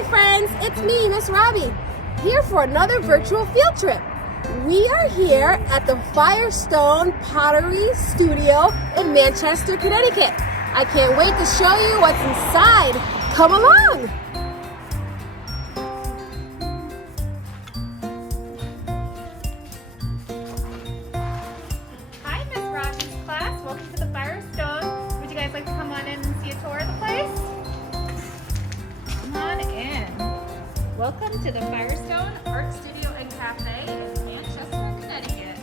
Hi friends, it's me, Miss Robbie, here for another virtual field trip. We are here at the Firestone Pottery Studio in Manchester, Connecticut. I can't wait to show you what's inside. Come along! Hi, Miss Robbie's class. Welcome to the Firestone. Would you guys like to come on in and see a tour of the place? Come on in. Welcome to the Firestone Art Studio and Cafe in Manchester, Connecticut.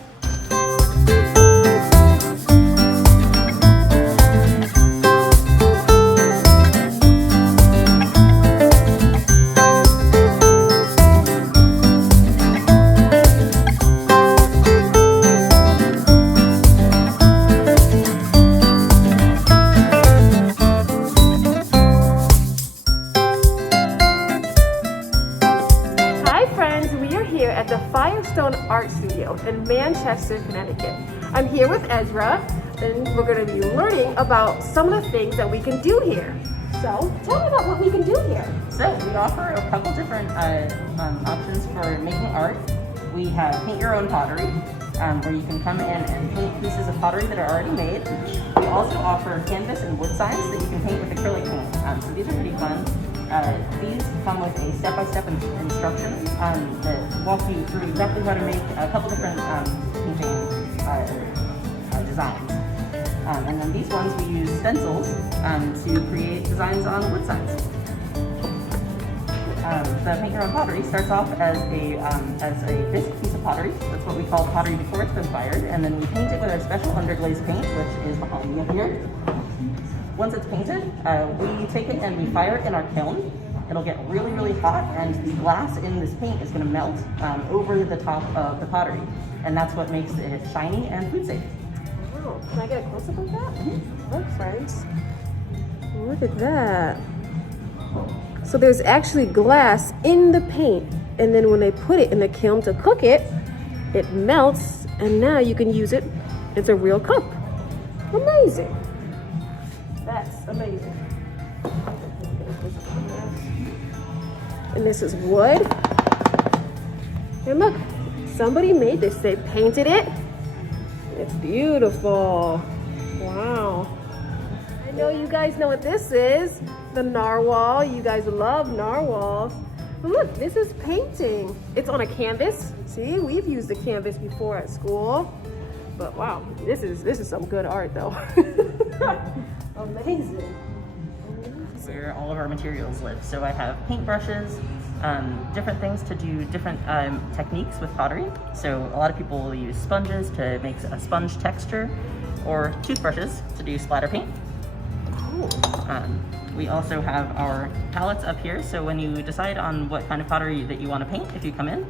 At the Firestone Art Studio in Manchester, Connecticut. I'm here with Ezra, and we're going to be learning about some of the things that we can do here. So, tell me about what we can do here. So, we offer a couple different options for making art. We have paint your own pottery, where you can come in and paint pieces of pottery that are already made. We also offer canvas and wood signs that you can paint with acrylic paint. So these are pretty fun. These come with a step-by-step instruction that walk you through exactly how to make a couple different painting designs. And then these ones we use stencils to create designs on wood signs. The paint your own pottery starts off as a bisque piece of pottery. That's what we call pottery before it's been fired, and then we paint it with our special underglaze paint, which is behind me up here. Once it's painted, we take it and we fire it in our kiln. It'll get really, really hot, and the glass in this paint is going to melt over the top of the pottery, and that's what makes it shiny and food safe. Wow, can I get a close-up of that? Mm-hmm. Look, friends, look at that. So there's actually glass in the paint, and then when they put it in the kiln to cook it, it melts, and now you can use it. It's a real cup. Amazing. That's amazing. And this is wood. And look, somebody made this. They painted it. It's beautiful. Wow. I know you guys know what this is. The narwhal. You guys love narwhals. But look, this is painting. It's on a canvas. See, we've used the canvas before at school. But wow, this is some good art though. Amazing. Where all of our materials live. So I have paintbrushes, different things to do different techniques with pottery. So a lot of people will use sponges to make a sponge texture, or toothbrushes to do splatter paint. Cool. We also have our palettes up here, so when you decide on what kind of pottery that you want to paint, if you come in,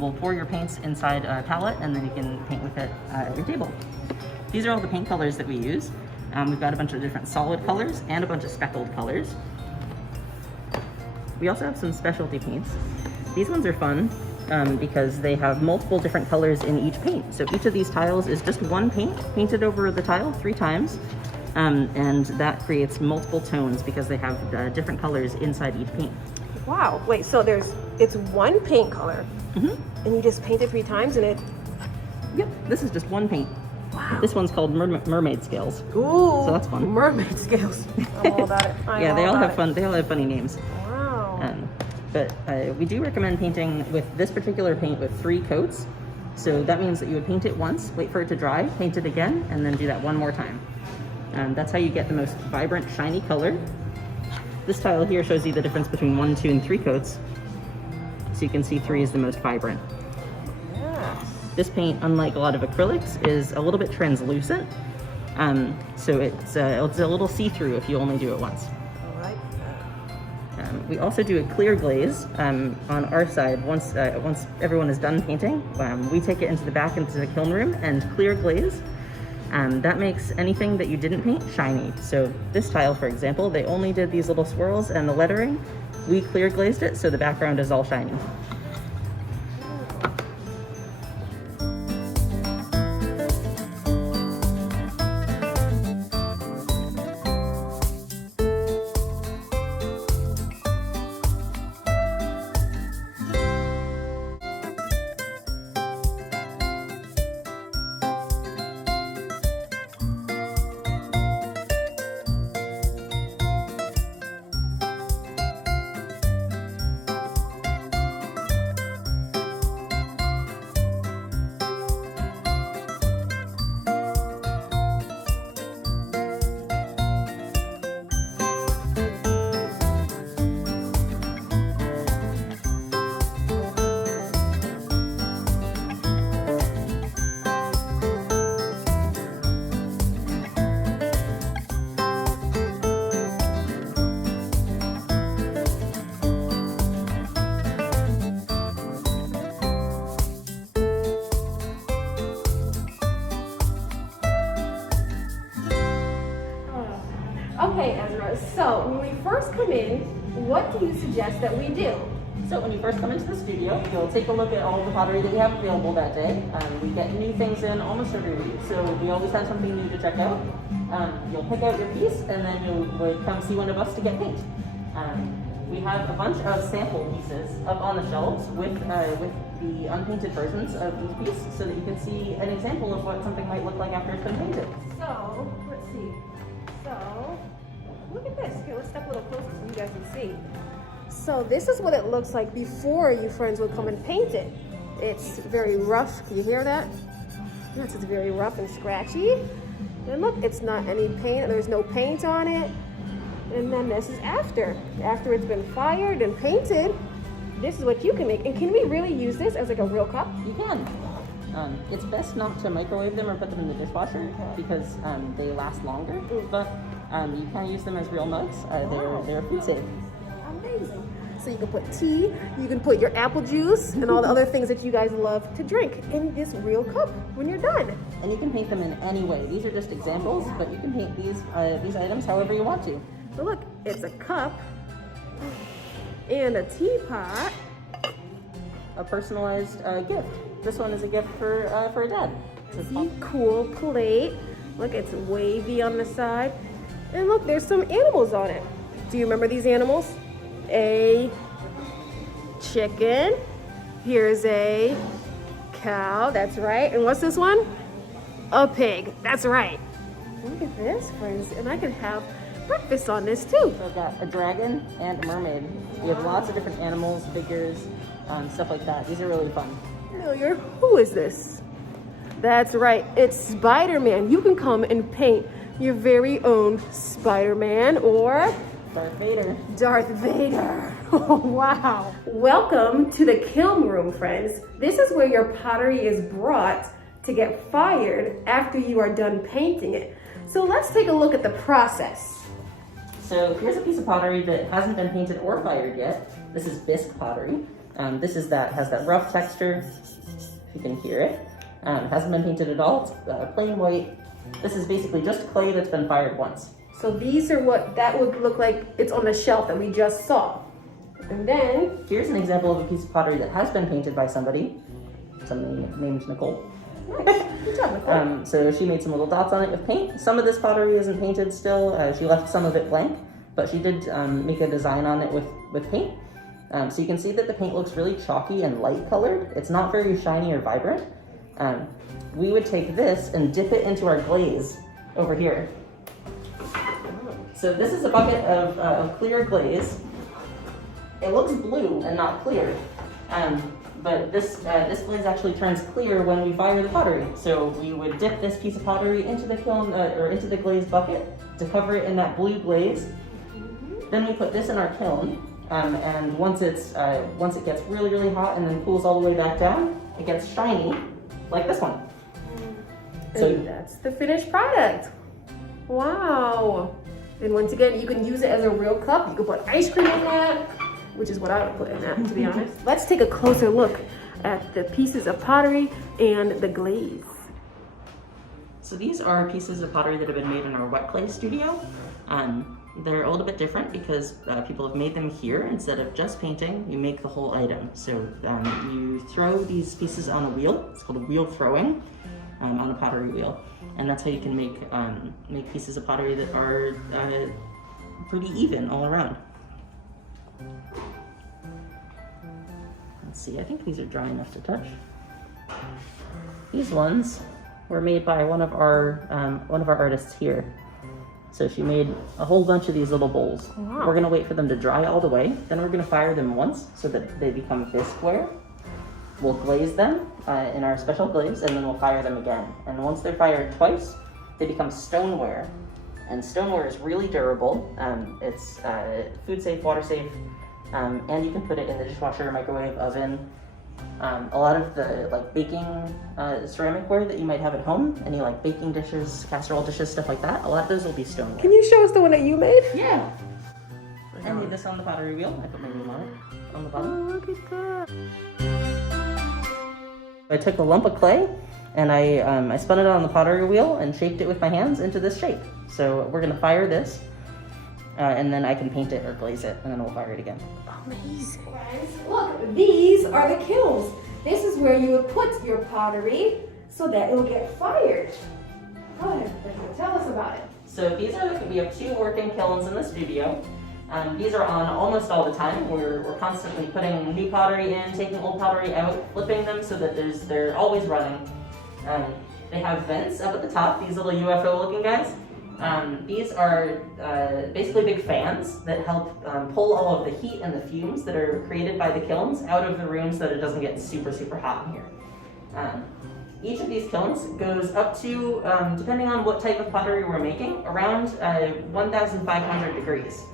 we'll pour your paints inside a palette, and then you can paint with it at your table. These are all the paint colors that we use. We've got a bunch of different solid colors and a bunch of speckled colors. We also have some specialty paints. These ones are fun because they have multiple different colors in each paint. So each of these tiles is just one paint painted over the tile 3 times. And that creates multiple tones because they have different colors inside each paint. Wow, wait, so it's one paint color, and you just paint it 3 times and it... Yep, this is just one paint. Wow. This one's called mermaid scales. Ooh, so that's fun. Mermaid scales. I'm all about it. Yeah, they all have fun. They all have funny names. Wow. But we do recommend painting with this particular paint with 3 coats. So that means that you would paint it once, wait for it to dry, paint it again, and then do that one more time. That's how you get the most vibrant, shiny color. This tile here shows you the difference between 1, 2, and 3 coats. So you can see 3 is the most vibrant. Yeah. This paint, unlike a lot of acrylics, is a little bit translucent. So it's a little see-through if you only do it once. I like that. We also do a clear glaze on our side. Once everyone is done painting, we take it into the back into the kiln room and clear glaze. That makes anything that you didn't paint shiny. So this tile, for example, they only did these little swirls and the lettering. We clear glazed it so the background is all shiny. So when we first come in, what do you suggest that we do? So when you first come into the studio, you'll take a look at all the pottery that we have available that day. We get new things in almost every week, so we always have something new to check out. You'll pick out your piece, and then you would come see one of us to get paint. We have a bunch of sample pieces up on the shelves with the unpainted versions of each piece, so that you can see an example of what something might look like after it's been painted. So, let's see. So, look at this. Here, let's step a little closer so you guys can see. So this is what it looks like before you friends would come and paint it. It's very rough. Can you hear that? Yes, it's very rough and scratchy. And look, it's not any paint. There's no paint on it. And then this is after. After it's been fired and painted, this is what you can make. And can we really use this as like a real cup? You can. It's best not to microwave them or put them in the dishwasher because they last longer. But you can use them as real mugs. They're food safe. Amazing. So you can put tea, you can put your apple juice and all the other things that you guys love to drink in this real cup when you're done. And you can paint them in any way. These are just examples, but you can paint these items however you want to. So look, it's a cup and a teapot. A personalized gift. This one is a gift for a dad. See, cool plate. Look, it's wavy on the side. And look, there's some animals on it. Do you remember these animals? A chicken. Here's a cow. That's right. And what's this one? A pig. That's right. Look at this, friends. And I can have breakfast on this too. So I've got a dragon and a mermaid. We have lots of different animals, figures, stuff like that. These are really fun. Familiar. Who is this? That's right. It's Spider-Man. You can come and paint your very own Spider-Man or Darth Vader. Darth Vader. Oh, wow. Welcome to the kiln room, friends. This is where your pottery is brought to get fired after you are done painting it. So let's take a look at the process. So here's a piece of pottery that hasn't been painted or fired yet. This is bisque pottery. This has that rough texture, if you can hear it. Hasn't been painted at all. It's plain white. This is basically just clay that's been fired once. So these are what that would look like. It's on the shelf that we just saw. And then here's an example of a piece of pottery that has been painted by somebody named Nicole. Good job, Nicole. So she made some little dots on it with paint. Some of this pottery isn't painted still. She left some of it blank, but she did make a design on it with paint. So you can see that the paint looks really chalky and light colored. It's not very shiny or vibrant. We would take this and dip it into our glaze over here. So this is a bucket of clear glaze. It looks blue and not clear, but this glaze actually turns clear when we fire the pottery. So we would dip this piece of pottery into the kiln or into the glaze bucket to cover it in that blue glaze. Then we put this in our kiln, and once it gets really, really hot and then cools all the way back down, it gets shiny like this one. So that's the finished product. Wow. And once again, you can use it as a real cup. You can put ice cream in that, which is what I would put in that, to be honest. Let's take a closer look at the pieces of pottery and the glaze. So these are pieces of pottery that have been made in our wet clay studio. They're a little bit different because people have made them here. Instead of just painting, you make the whole item. So you throw these pieces on a wheel. It's called a wheel throwing on a pottery wheel. And that's how you can make pieces of pottery that are pretty even all around. Let's see, I think these are dry enough to touch. These ones were made by one of our artists here. So she made a whole bunch of these little bowls. Wow. We're gonna wait for them to dry all the way. Then we're gonna fire them once so that they become bisqueware. We'll glaze them in our special glaze, and then we'll fire them again. And once they're fired twice, they become stoneware. And stoneware is really durable. It's food safe, water safe, and you can put it in the dishwasher, microwave, oven. A lot of the baking ceramic ware that you might have at home, any baking dishes, casserole dishes, stuff like that, a lot of those will be stoneware. Can you show us the one that you made? Yeah. I made this on the pottery wheel. I put my name on it on the bottom. Oh, look at that. I took a lump of clay and I spun it on the pottery wheel and shaped it with my hands into this shape. So we're gonna fire this. and then I can paint it or glaze it, and then we'll fire it again. Amazing. Friends, look, these are the kilns. This is where you would put your pottery so that it'll get fired. Go ahead, tell us about it. So we have 2 working kilns in the studio. These are on almost all the time. We're constantly putting new pottery in, taking old pottery out, flipping them so that they're always running. They have vents up at the top, these little UFO looking guys. These are basically big fans that help pull all of the heat and the fumes that are created by the kilns out of the room so that it doesn't get super, super hot in here. Each of these kilns goes up to, depending on what type of pottery we're making, around 1,500 degrees.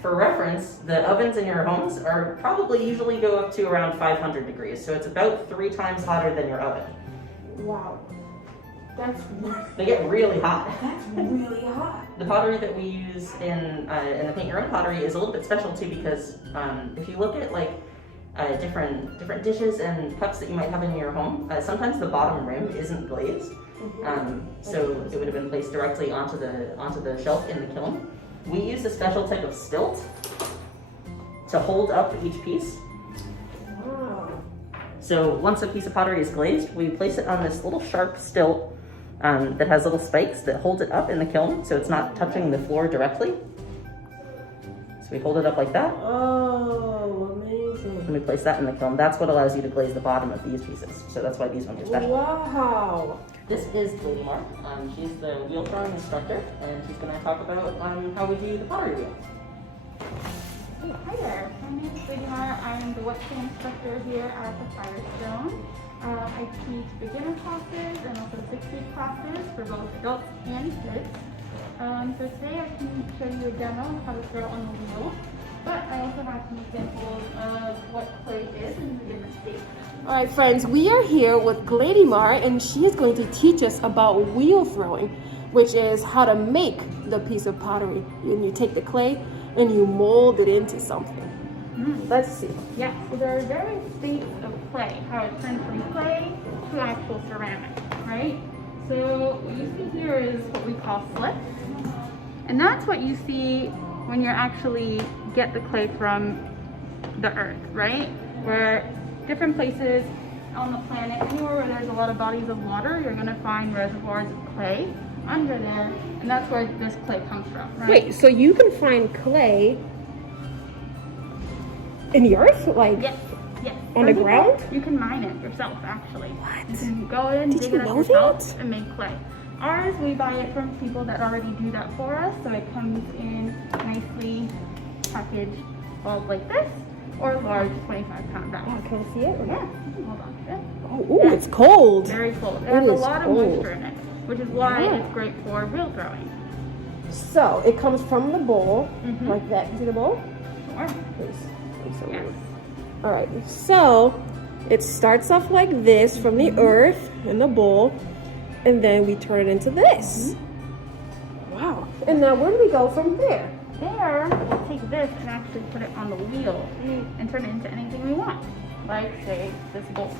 For reference, the ovens in your homes are probably usually go up to around 500 degrees, so it's about 3 times hotter than your oven. Wow. They get really hot. That's really hot. The pottery that we use in the paint your own pottery is a little bit special too because if you look at like different dishes and cups that you might have in your home, sometimes the bottom rim isn't glazed, so it would have been placed directly onto the shelf in the kiln. We use a special type of stilt to hold up each piece. Wow. So once a piece of pottery is glazed, we place it on this little sharp stilt that has little spikes that hold it up in the kiln so it's not touching the floor directly. So we hold it up like that. Oh, amazing. And we place that in the kiln. That's what allows you to glaze the bottom of these pieces. So that's why these ones are special. Wow. This is Lady Mark. She's the wheel throwing instructor, and she's going to talk about how we do the pottery wheel. Hi there, my name is Lady Mar. I am the wet clay instructor here at the Firestone. I teach beginner classes and also 6-week classes for both adults and kids. So today I can show you a demo of how to throw on the wheel, but I also have some examples of what clay is in the different states. All right, friends, we are here with Lady Mar, and she is going to teach us about wheel throwing, which is how to make the piece of pottery. And you take the clay and you mold it into something. Let's see. Yeah, so there are various states of clay, how it turns from clay to actual ceramic, right? So what you see here is what we call slips. And that's what you see when you actually get the clay from the earth, right? Where different places on the planet, anywhere where there's a lot of bodies of water, you're gonna find reservoirs of clay under there, and that's where this clay comes from, right? Wait, so you can find clay in the earth? Like, Yes, yes. On the Some people, ground? You can mine it yourself, actually. What? You can go in, Did dig you it up know yourself, that? and make clay. Ours, we buy it from people that already do that for us, so it comes in nicely packaged balls like this, or large 25-pound bags. oh, can I see it? Yeah, hold on to it. Oh, ooh, it's cold. Very cold. It It has a is lot of cold. moisture in it, which is why Yeah. it's great for wheel throwing. So it comes from the bowl, like that. You see the bowl? Sure. Please. So Yes. all right, so it starts off like this from the earth in the bowl, and then we turn it into this. Wow. And now where do we go from there? There, we'll take this and actually put it on the wheel and turn it into anything we want. Like, say, this bowl.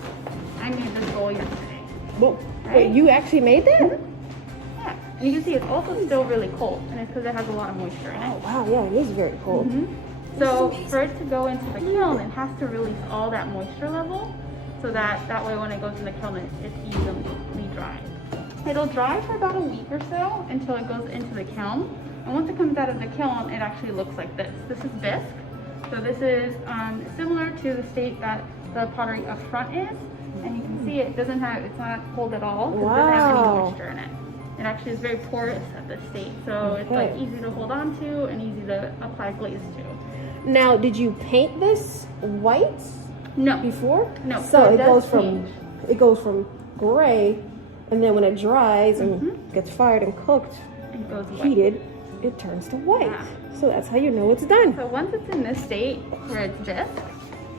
I made this bowl yesterday. Whoa. Right? Wait, you actually made that? Yeah. And you can see it's also still really cold, and it's because it has a lot of moisture in Oh, it. wow, yeah, it is very cold. So for it to go into the kiln, it has to release all that moisture level, so that way when it goes in the kiln, it's evenly dry. It'll dry for about a week or so until it goes into the kiln. And once it comes out of the kiln, it actually looks like this. This is bisque. So this is similar to the state that the pottery up front is. And you can see it's not cold at all because it doesn't have any Wow. moisture in it. It actually is very porous at this state. So it's like Okay. easy to hold on to and easy to apply glaze to. Now, did you paint this white No. before? No, So so it it does goes from gray, and then when it dries and gets fired and cooked, It goes white. heated, it turns to white. Yeah. So that's how you know it's done. So once it's in this state where it's bisque,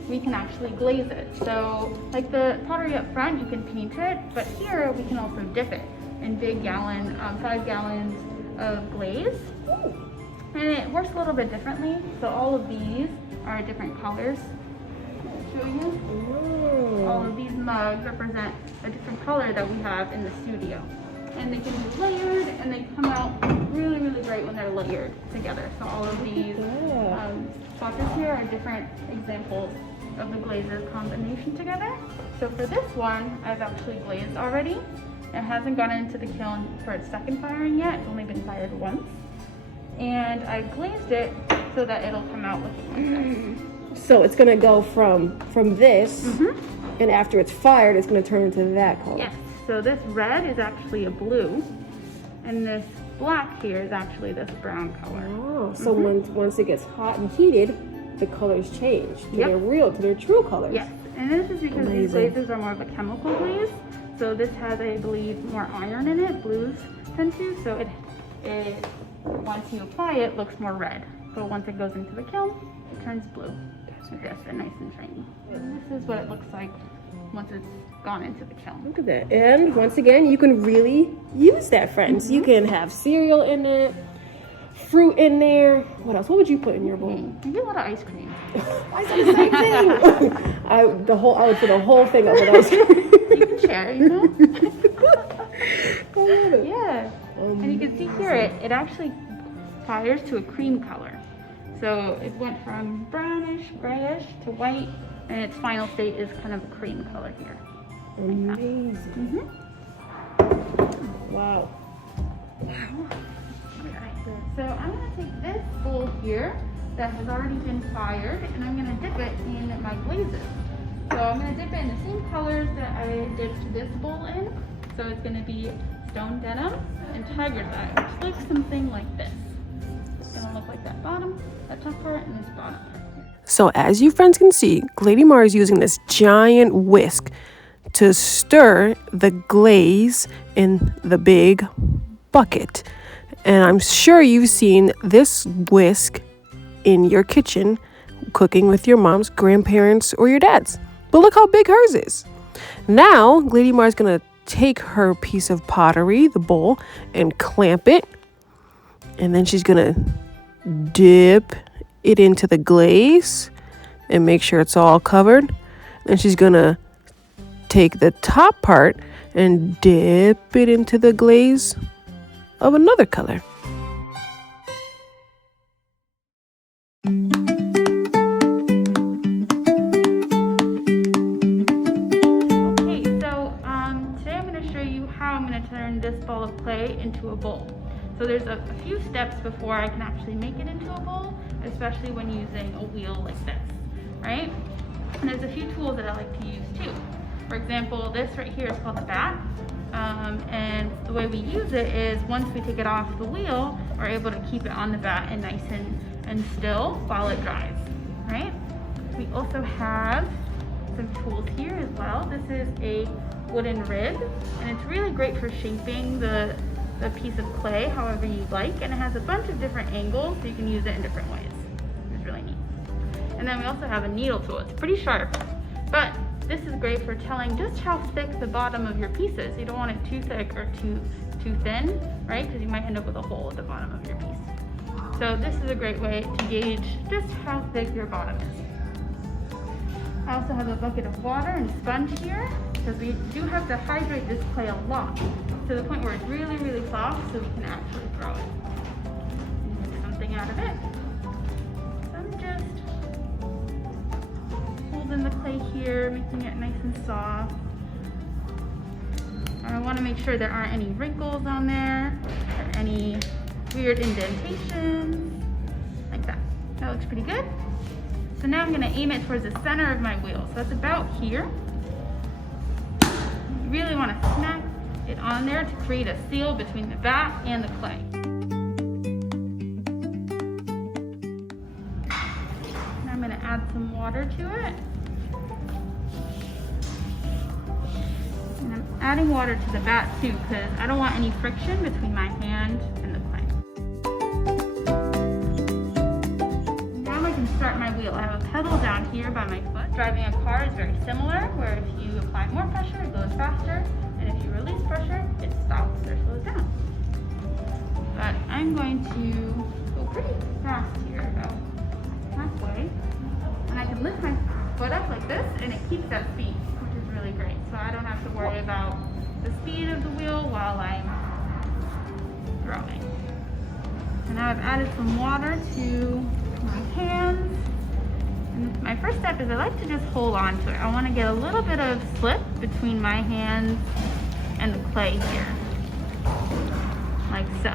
we can actually glaze it. So like the pottery up front, you can paint it, but here we can also dip it in big 5 gallons of glaze. And it works a little bit differently. So all of these are different colors. I'll show you. All of these mugs represent a different color that we have in the studio. and they can be layered, and they come out really, really great when they're layered together. So all of these swatches here are different examples of the glazes combination together. So for this one, I've actually glazed already. It hasn't gone into the kiln for its second firing yet. It's only been fired once. And I glazed it so that it'll come out looking like this. So it's gonna go from this, and after it's fired, it's gonna turn into that color. Yes. So this red is actually a blue, and this black here is actually this brown color. Oh, so once it gets hot and heated, the colors change to their true colors. Yes, and this is because these Amazing. glazes are more of a chemical glaze. So this has, I believe, more iron in it. Blues tend to. So it once you apply it, looks more red. So once it goes into the kiln, it turns blue. Like this, and nice and shiny. And this is what it looks like once it's gone into the kiln. Look at that. And once again, you can really use that, friends. You can have cereal in it, fruit in there. What else? What would you put in your bowl? You get a lot of ice cream. I said the same thing. I would put the whole thing up with ice cream. You can share, you know? I love it. Yeah. And you can see here, it actually fires to a cream color. So it went from brownish, grayish to white, and its final state is kind of a cream color here. Amazing. Wow. Okay. So I'm going to take this bowl here that has already been fired, and I'm going to dip it in my glazes. So I'm going to dip it in the same colors that I dipped this bowl in. So it's going to be stone denim and tiger's eye, which looks something like this. It's going to look like that top part, and this bottom part. So as you friends can see, Lady Mar is using this giant whisk to stir the glaze in the big bucket. And I'm sure you've seen this whisk in your kitchen cooking with your mom's, grandparents, or your dad's. But look how big hers is. Now, Lady Mar is going to take her piece of pottery, the bowl, and clamp it. And then she's going to dip it into the glaze and make sure it's all covered. Then she's going to take the top part and dip it into the glaze of another color. Okay, so today I'm going to show you how I'm going to turn this ball of clay into a bowl. So there's a few steps before I can actually make it into a bowl, especially when using a wheel like this, right? And there's a few tools that I like to use too. For example, this right here is called a bat. And the way we use it is once we take it off the wheel, we're able to keep it on the bat and nice and still while it dries, right? We also have some tools here as well. This is a wooden rib, and it's really great for shaping the piece of clay however you like, and it has a bunch of different angles so you can use it in different ways. It's really neat. And then we also have a needle tool. It's pretty sharp, but this is great for telling just how thick the bottom of your piece is. You don't want it too thick or too thin, right? Because you might end up with a hole at the bottom of your piece. So this is a great way to gauge just how thick your bottom is. I also have a bucket of water and sponge here because we do have to hydrate this clay a lot to the point where it's really, really soft so we can actually throw it and make something out of it. So I'm just holding the clay here, making it nice and soft. I want to make sure there aren't any wrinkles on there or any weird indentations, like that. That looks pretty good. So now I'm going to aim it towards the center of my wheel. So that's about here. You really want to smack it on there to create a seal between the bat and the clay. Now I'm going to add some water to it. And I'm adding water to the bat too because I don't want any friction between my hand and the clay. Now I can start my wheel. I have a pedal down here by my foot. Driving a car is very similar, where if you apply more pressure, it goes faster, and if you release pressure, it stops or slows down. But I'm going to go pretty fast here, about halfway. And I can lift my foot up like this, and it keeps that speed, which is really great. So I don't have to worry about the speed of the wheel while I'm growing. And now I've added some water to my hands. And my first step is I like to just hold on to it. I want to get a little bit of slip between my hands and the clay here, like so.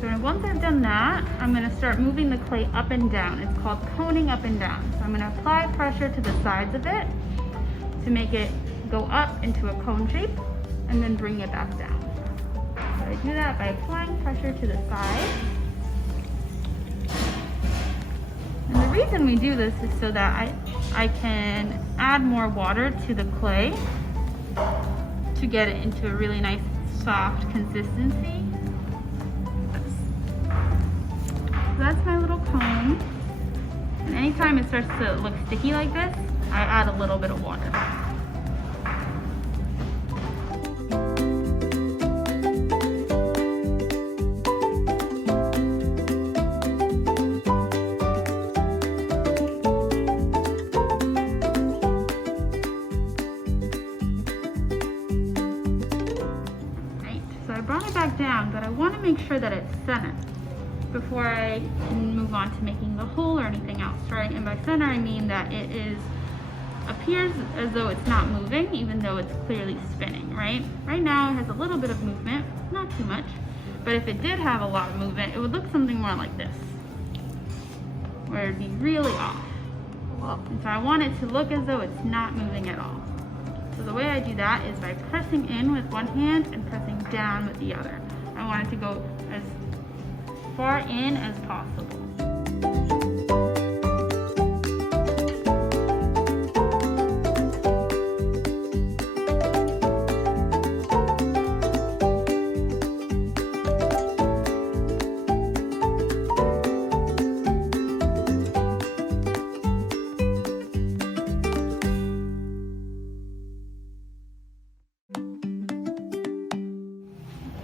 So once I've done that, I'm going to start moving the clay up and down. It's called coning up and down. So I'm going to apply pressure to the sides of it to make it go up into a cone shape and then bring it back down. So I do that by applying pressure to the side. And the reason we do this is so that I can add more water to the clay to get it into a really nice soft consistency. So that's my little cone. And anytime it starts to look sticky like this, I add a little bit of water. Right, so I brought it back down, but I want to make sure that it's centered before I move on to making the hole or anything else, right? And by center, I mean that it appears as though it's not moving, even though it's clearly spinning, right? Right now, it has a little bit of movement, not too much, but if it did have a lot of movement, it would look something more like this, where it'd be really off. And so I want it to look as though it's not moving at all. So the way I do that is by pressing in with one hand and pressing down with the other. I want it to go as far in as possible.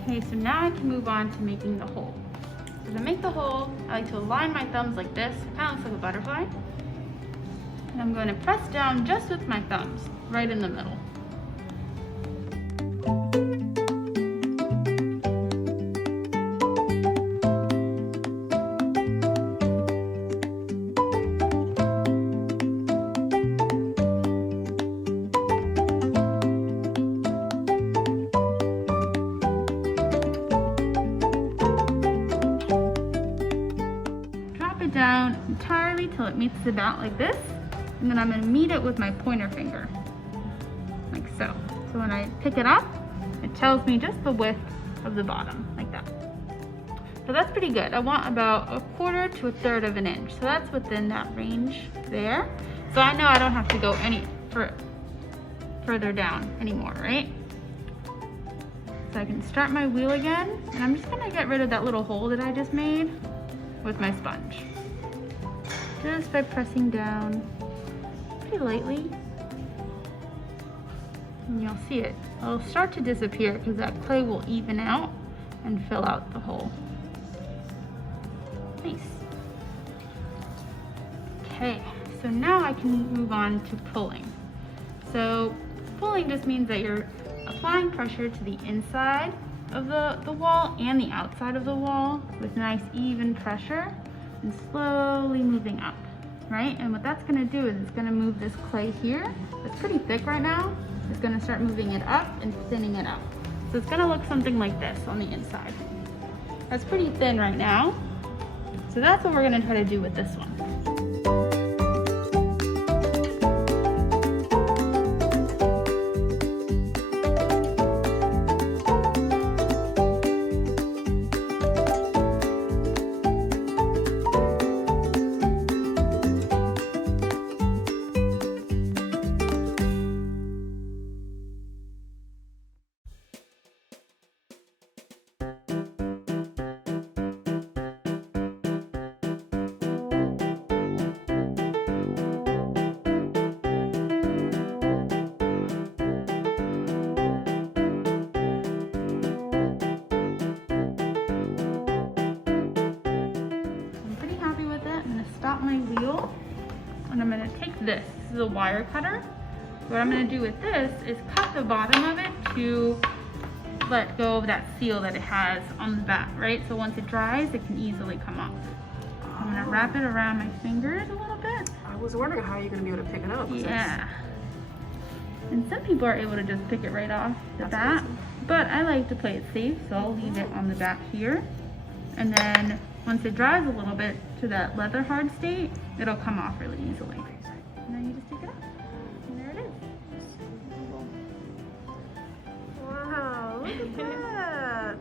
Okay, so now I can move on to making the hole. So to make the hole, I like to align my thumbs like this. It kind of looks like a butterfly. And I'm going to press down just with my thumbs, right in the middle. Down entirely till it meets about like this, and then I'm going to meet it with my pointer finger, like so. So when I pick it up, it tells me just the width of the bottom, like that. So that's pretty good. I want about 1/4 to 1/3 of an inch, so that's within that range there. So I know I don't have to go any further down anymore, right? So I can start my wheel again, and I'm just going to get rid of that little hole that I just made with my sponge. Just by pressing down pretty lightly. And you'll see it. It'll start to disappear because that clay will even out and fill out the hole. Nice. Okay, so now I can move on to pulling. So pulling just means that you're applying pressure to the inside of the wall and the outside of the wall with nice even pressure and slowly moving up, right? And what that's going to do is it's going to move this clay here, it's pretty thick right now, it's going to start moving it up and thinning it out. So it's going to look something like this on the inside. That's pretty thin right now, so that's what we're going to try to do with this one. Stop my wheel, and I'm going to take this. This is a wire cutter. What I'm going to do with this is cut the bottom of it to let go of that seal that it has on the back, right? So once it dries, it can easily come off. I'm gonna wrap it around my fingers a little bit. I was wondering how you're gonna be able to pick it up. Yeah. And some people are able to just pick it right off the That's bat, awesome. but I like to play it safe, so I'll leave it on the back here. And then once it dries a little bit to that leather hard state, it'll come off really easily. And then you just take it off. And there it is. Wow, look at that.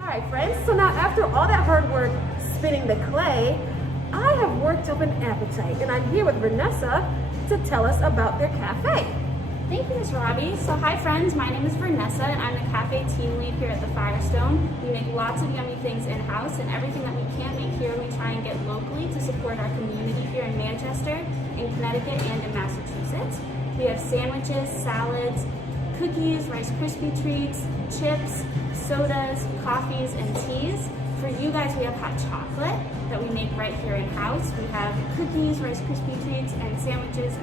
Alright friends, so now after all that hard work spinning the clay, I have worked up an appetite and I'm here with Vanessa to tell us about their cafe. Thank you, Ms. Robbie. So hi friends, my name is Vanessa and I'm the cafe team lead here at the Firestone. We make lots of yummy things in-house, and everything that we can't make here we try and get locally to support our community here in Manchester, in Connecticut, and in Massachusetts. We have sandwiches, salads, cookies, Rice Krispie treats, chips, sodas, coffees, and teas. For you guys, we have hot chocolate that we make right here in-house. We have cookies, Rice Krispie treats, and sandwiches.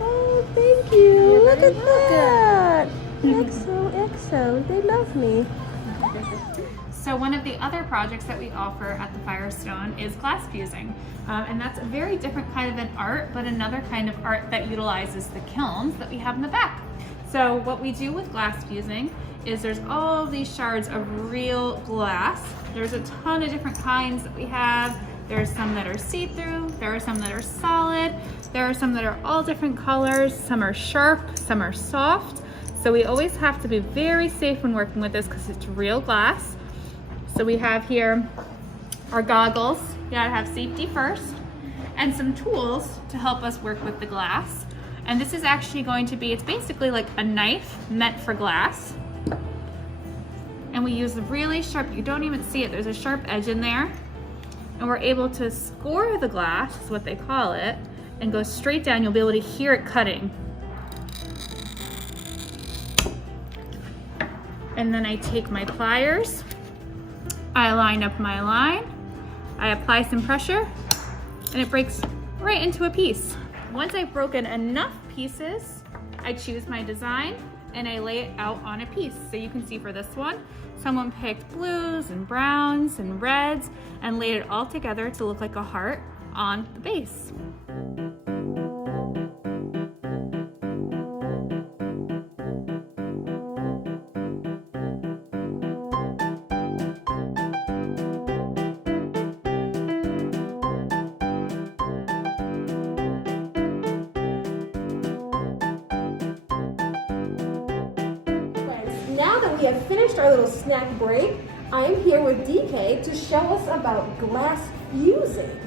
Oh, thank you. Look at that. XOXO, they love me. So one of the other projects that we offer at the Firestone is glass fusing. And that's a very different kind of an art, but another kind of art that utilizes the kilns that we have in the back. So what we do with glass fusing is there's all these shards of real glass. There's a ton of different kinds that we have. There's some that are see-through, there are some that are solid, there are some that are all different colors, some are sharp, some are soft. So we always have to be very safe when working with this because it's real glass. So we have here our goggles, you gotta have safety first, and some tools to help us work with the glass. And this is actually going to be, it's basically like a knife meant for glass. And we use really sharp, you don't even see it, there's a sharp edge in there. And we're able to score the glass, is what they call it, and go straight down. You'll be able to hear it cutting. And then I take my pliers, I line up my line, I apply some pressure, and it breaks right into a piece. Once I've broken enough pieces, I choose my design and I lay it out on a piece. So you can see for this one, someone picked blues and browns and reds and laid it all together to look like a heart on the base. Now that we have finished our little snack break, I am here with DK to show us about glass fusing.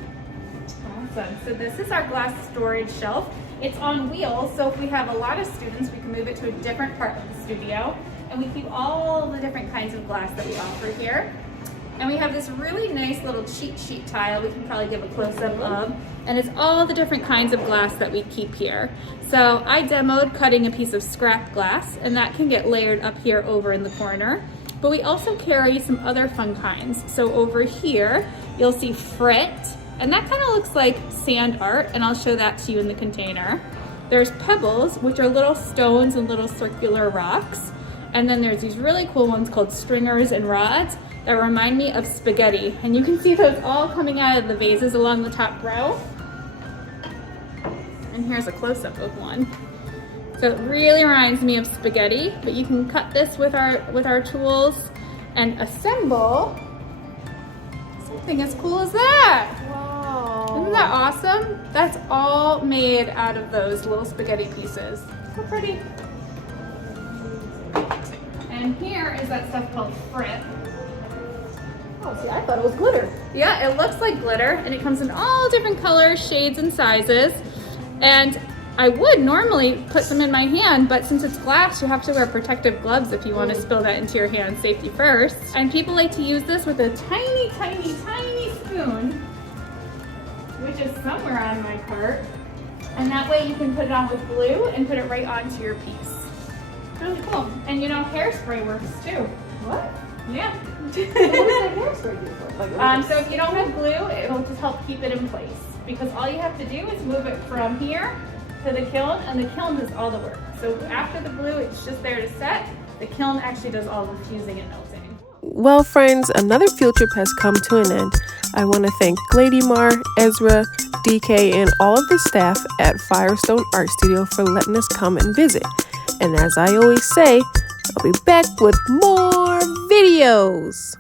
Awesome. So this is our glass storage shelf. It's on wheels, so if we have a lot of students, we can move it to a different part of the studio. And we keep all the different kinds of glass that we offer here. And we have this really nice little cheat sheet tile we can probably give a close-up of. And it's all the different kinds of glass that we keep here. So I demoed cutting a piece of scrap glass, and that can get layered up here over in the corner. But we also carry some other fun kinds. So over here, you'll see frit, and that kind of looks like sand art, and I'll show that to you in the container. There's pebbles, which are little stones and little circular rocks. And then there's these really cool ones called stringers and rods that remind me of spaghetti. And you can see those all coming out of the vases along the top row. And here's a close-up of one. So it really reminds me of spaghetti, but you can cut this with our tools and assemble something as cool as that. Wow. Isn't that awesome? That's all made out of those little spaghetti pieces. So pretty. And here is that stuff called frit. Oh, see, I thought it was glitter. Yeah, it looks like glitter and it comes in all different colors, shades, and sizes. And I would normally put some in my hand, but since it's glass, you have to wear protective gloves if you want to spill that into your hand, safety first. And people like to use this with a tiny, tiny, tiny spoon, which is somewhere on my cart. And that way you can put it on with glue and put it right onto your piece. Really cool. And you know, hairspray works too. What? Yeah. What does that hairspray do for? Like, So if you don't have glue, it'll just help keep it in place. Because all you have to do is move it from here to the kiln, and the kiln does all the work. So after the glue, it's just there to set. The kiln actually does all the fusing and melting. Well, friends, another field trip has come to an end. I want to thank Lady Mar, Ezra, DK, and all of the staff at Firestone Art Studio for letting us come and visit. And as I always say, I'll be back with more videos.